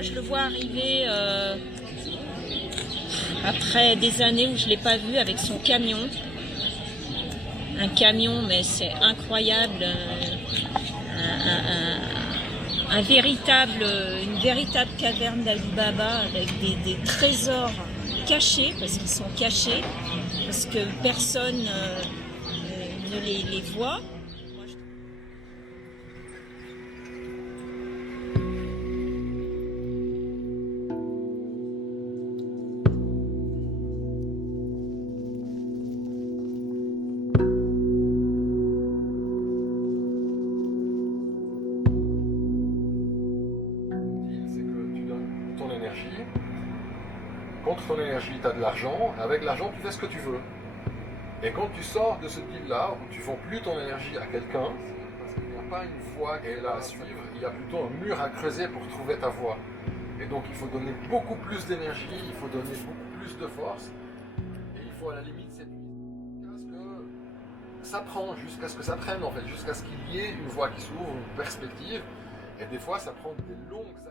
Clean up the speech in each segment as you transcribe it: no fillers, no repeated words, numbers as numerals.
Moi, je le vois arriver après des années où je ne l'ai pas vu avec son camion. Un camion, mais c'est incroyable. Une véritable caverne d'Ali Baba avec des trésors cachés, parce qu'ils sont cachés, parce que personne ne les voit. Contre ton énergie, tu as de l'argent. Avec l'argent, tu fais ce que tu veux. Et quand tu sors de ce deal-là, où tu ne vends plus ton énergie à quelqu'un, parce qu'il n'y a pas une voie qui est là à suivre, il y a plutôt un mur à creuser pour trouver ta voie. Et donc, il faut donner beaucoup plus d'énergie, il faut donner beaucoup plus de force, et il faut à la limite s'épuiser. Ça prend, jusqu'à ce que ça prenne, en fait, jusqu'à ce qu'il y ait une voie qui s'ouvre, une perspective. Et des fois, ça prend des longues années.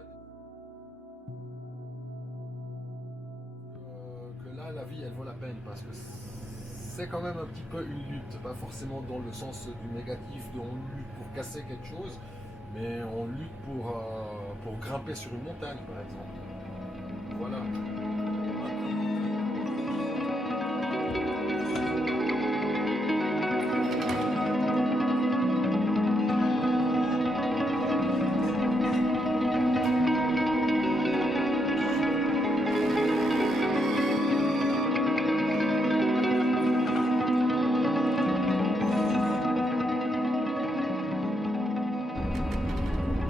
Là, la vie, elle vaut la peine parce que c'est quand même un petit peu une lutte, pas forcément dans le sens du négatif, de on lutte pour casser quelque chose, mais on lutte pour grimper sur une montagne, par exemple. Voilà.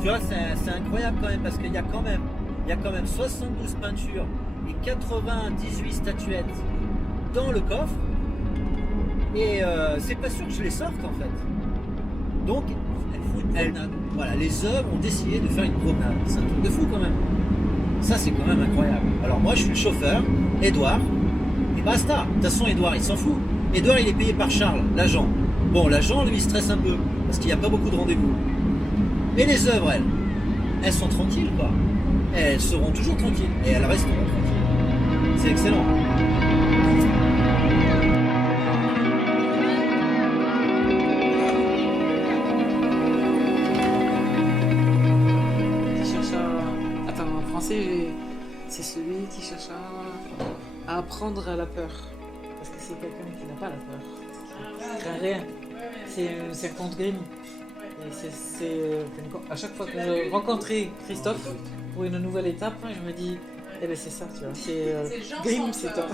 Tu vois, c'est incroyable quand même parce qu'il y a quand même 72 peintures et 98 statuettes dans le coffre et c'est pas sûr que je les sorte en fait. Donc, voilà, les œuvres ont décidé de faire une promenade. C'est un truc de fou quand même. Ça, c'est quand même incroyable. Alors moi, je suis le chauffeur, Edouard, et basta. De toute façon, Edouard, il s'en fout. Edouard, il est payé par Charles, l'agent. Bon, l'agent, lui, il stresse un peu parce qu'il n'y a pas beaucoup de rendez-vous. Et les œuvres, elles sont tranquilles, quoi. Elles seront toujours tranquilles. Et elles resteront tranquilles. C'est excellent. Qui cherche à... Attends, en français, c'est celui qui cherche à apprendre la peur. Parce que c'est quelqu'un qui n'a pas la peur. Qui craint rien. C'est un conte Grimm. Et à chaque fois que je rencontrais Christophe pour une nouvelle étape, je me dis, eh ben c'est ça, tu vois. C'est Grimm, c'est toi.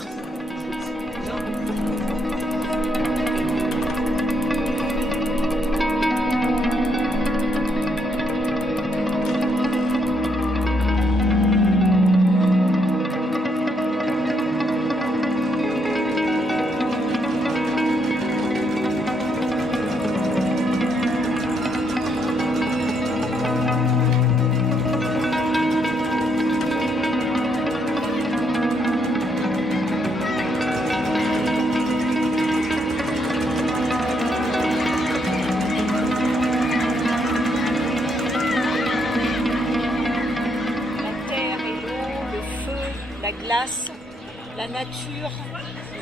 La nature,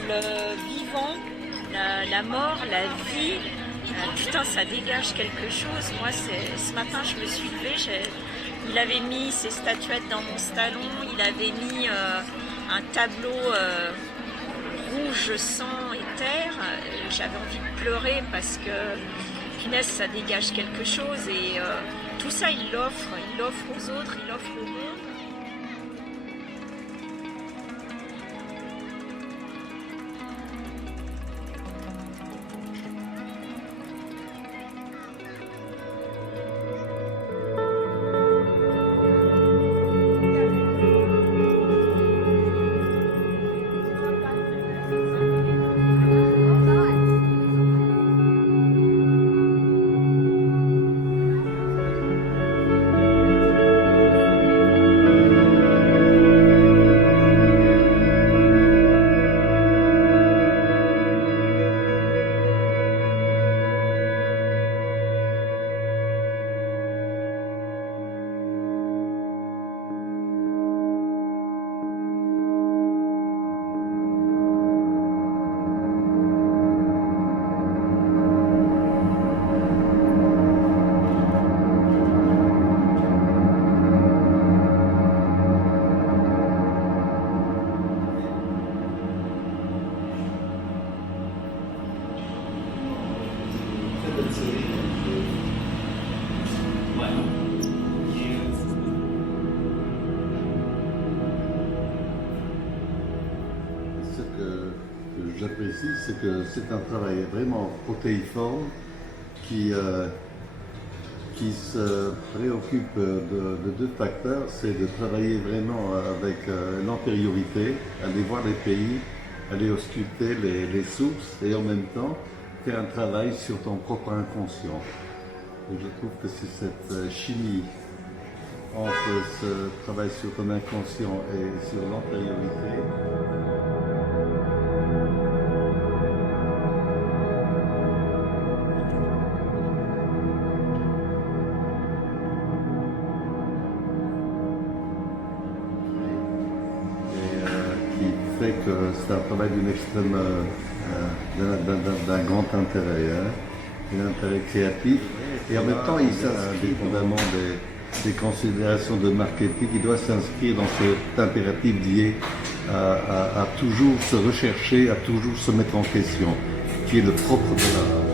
le vivant, la mort, la vie, putain, ça dégage quelque chose. Moi, ce matin, je me suis levée, il avait mis ses statuettes dans mon salon, il avait mis un tableau rouge, sang et terre. J'avais envie de pleurer parce que, punaise, ça dégage quelque chose. Et tout ça, il l'offre aux autres, il l'offre au monde. Ce que j'apprécie, c'est que c'est un travail vraiment protéiforme qui se préoccupe de deux facteurs, c'est de travailler vraiment avec l'antériorité, aller voir les pays, aller ausculter les sources et en même temps faire un travail sur ton propre inconscient. Et je trouve que c'est cette chimie entre ce travail sur ton inconscient et sur l'antériorité. Qui fait que c'est un travail d'une extrême, d'un grand intérêt, hein, un intérêt créatif. Et en même temps, il s'inscrit indépendamment des considérations de marketing, il doit s'inscrire dans cet impératif lié à toujours se rechercher, à toujours se mettre en question, qui est le propre de l'art.